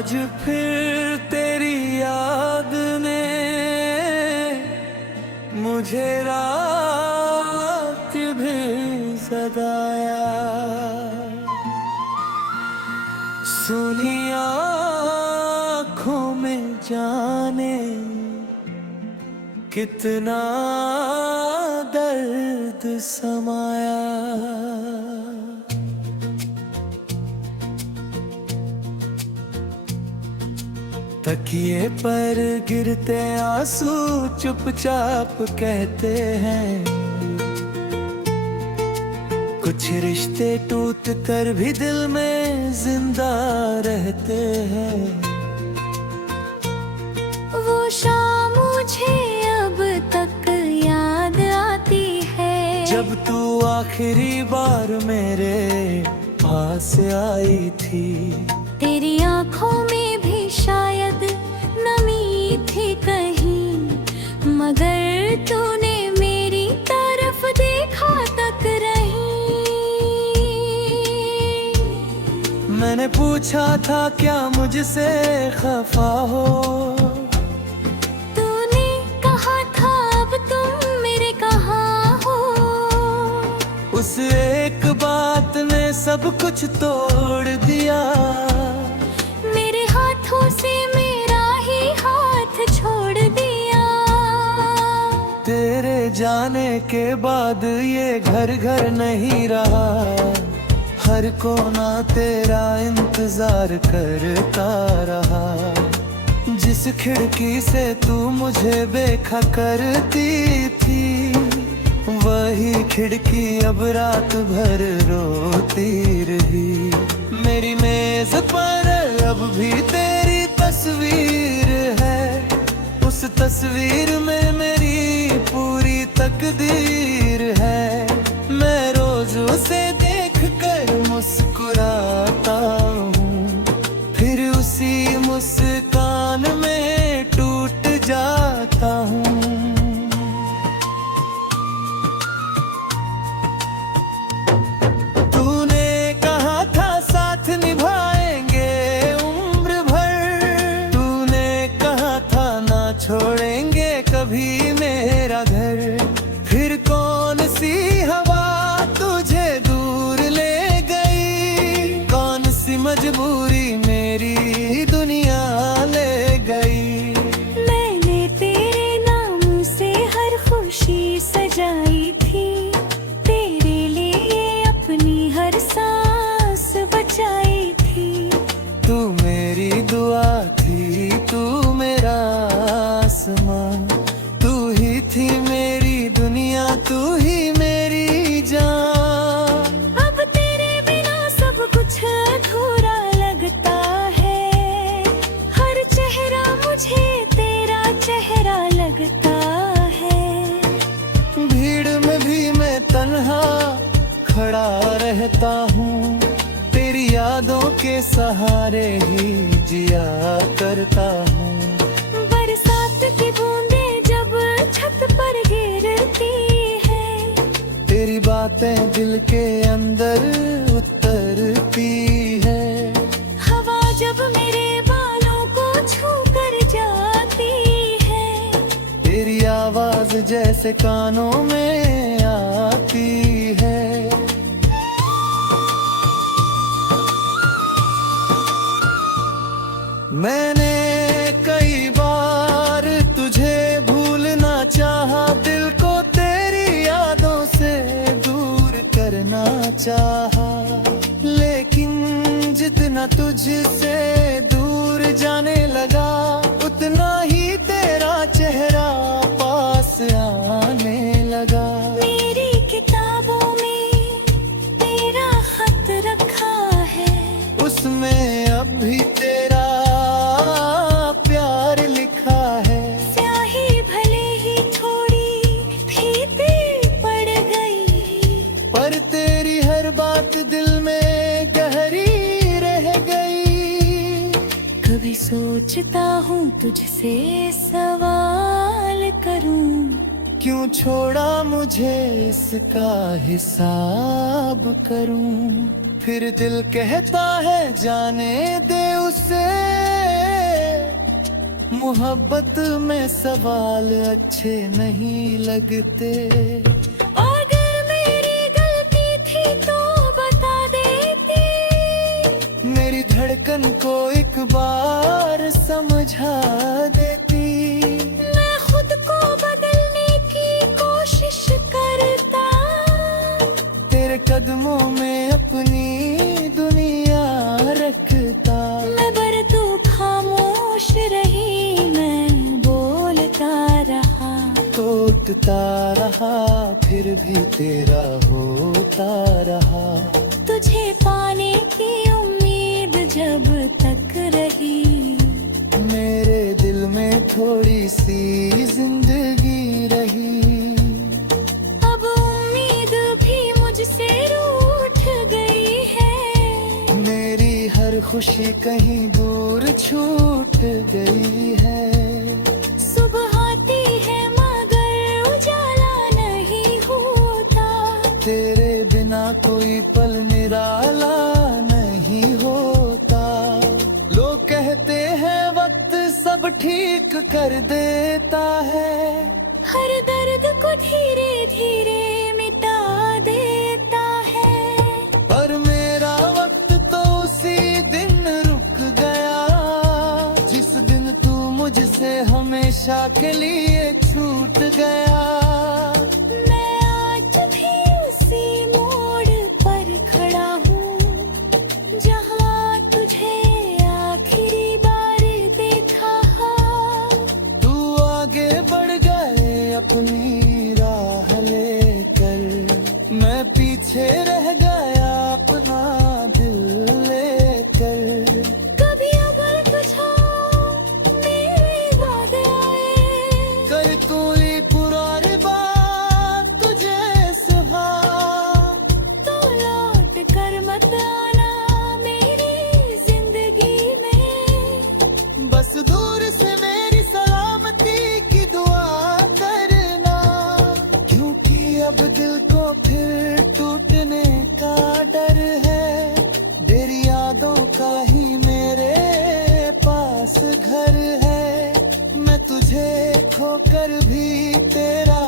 आज फिर तेरी याद ने मुझे रात भी सताया। सुनी आँखों में जाने कितना दर्द समाया। तकिए पर गिरते आंसू चुपचाप कहते हैं, कुछ रिश्ते टूट कर भी दिल में जिंदा रहते हैं। वो शाम मुझे अब तक याद आती है, जब तू आखिरी बार मेरे पास आई थी। तेरी आंखों में भी शायद नमी थी कहीं, मगर तूने मेरी तरफ देखा तक रही। मैंने पूछा था क्या मुझसे खफा हो, तूने कहा था अब तुम मेरे कहाँ हो। उस एक बात ने सब कुछ तोड़ दिया, मेरे हाथों से मेरा ही हाथ छोड़ दिया। तेरे जाने के बाद ये घर घर नहीं रहा, हर कोना तेरा इंतजार करता रहा। जिस खिड़की से तू मुझे देखा करती थी, वही खिड़की अब रात भर रोती रही। मेरी मेज पर अब भी तेरी तस्वीर है, उस तस्वीर में मेरी पूरी तकदीर है। मैं रोज उसे देख कर मुस्कुराता हूँ, फिर उसी मुस्कान में टूट जाता हूँ। तूने कहा था साथ निभाएंगे उम्र भर, तूने कहा था ना छोड़ेंगे कभी मेरा घर। फिर कौन सी हवा तुझे दूर ले गई, कौन सी मजबूरी मेरी दुनिया ले गई। मैंने तेरे नाम से हर खुशी सजाई थी, तेरे लिए अपनी हर सांस बचाई थी। तू मेरी दुआ थी, तू मेरा आसमान, तू ही थी मेरी दुनिया, तू ही मेरी जान। अब तेरे बिना सब कुछ अधूरा लगता है, हर चेहरा मुझे तेरा चेहरा लगता है। भीड़ में भी मैं तन्हा खड़ा रहता हूँ, तेरी यादों के सहारे ही जिया करता हूँ। बरसात की बूंदें जब छत पर गिरती है, तेरी बातें दिल के अंदर उतरती है। हवा जब मेरे बालों को छू कर जाती है, तेरी आवाज जैसे कानों में आती है। मैंने कई बार तुझे भूलना चाहा, दिल को तेरी यादों से दूर करना चाहा, लेकिन जितना तुझसे दूर जाने लगा, उतना ही तेरा चेहरा पास आने लगा। मेरी किताबों में तेरा खत रखा है, उसमें अब भी तेरा प्यार लिखा है। स्याही भले ही थोड़ी फीकी पड़ गई, पर तेरी हर बात दिल में गहरी रह गई। कभी सोचता हूँ तुझसे सवाल करूँ, क्यों छोड़ा मुझे इसका हिसाब करूं। फिर दिल कहता है जाने दे उसे, मोहब्बत में सवाल अच्छे नहीं लगते। अगर मेरी गलती थी तो बता देती, मेरी धड़कन को एक बार समझा देती। मैं खुद को बदलने की कोशिश करता, तेरे कदमों में अपनी दुनिया रखता। मैं बरतू खामोश रही, मैं बोलता रहा, टूटता रहा फिर भी तेरा होता रहा। तुझे पाने की उम्मीद जब तक रही, मेरे दिल में थोड़ी सी जिंदगी रही। अब उम्मीद भी मुझसे रूठ गई है, मेरी हर खुशी कहीं दूर छूट गई है। सुबह आती है मगर उजाला नहीं होता, तेरे बिना कोई पल निराला नहीं होता। लोग कहते हैं वक्त सब ठीक कर देता है, हर दर्द को धीरे धीरे मिटा देता है। पर मेरा वक्त तो उसी दिन रुक गया, जिस दिन तू मुझसे हमेशा के लिए छूट गया। मैं आज भी उसी मोड़ पर खड़ा हूँ, जहाँ तुझे आखिरी बार देखा। तू आगे बढ़ गए अपनी राह लेकर, मैं पीछे रह गया अपना दिल लेकर। कभी अगर तुझे मेरे याद आए, कर तू ही पुरानी बात तुझे सुहा, तो लौट कर मत आना मेरी जिंदगी में। बस दूर से मेरी सलामती की दुआ करना, क्योंकि अब दिल को फिर टूटने का डर है। तेरी यादों का ही मेरे पास घर है, मैं तुझे खोकर भी तेरा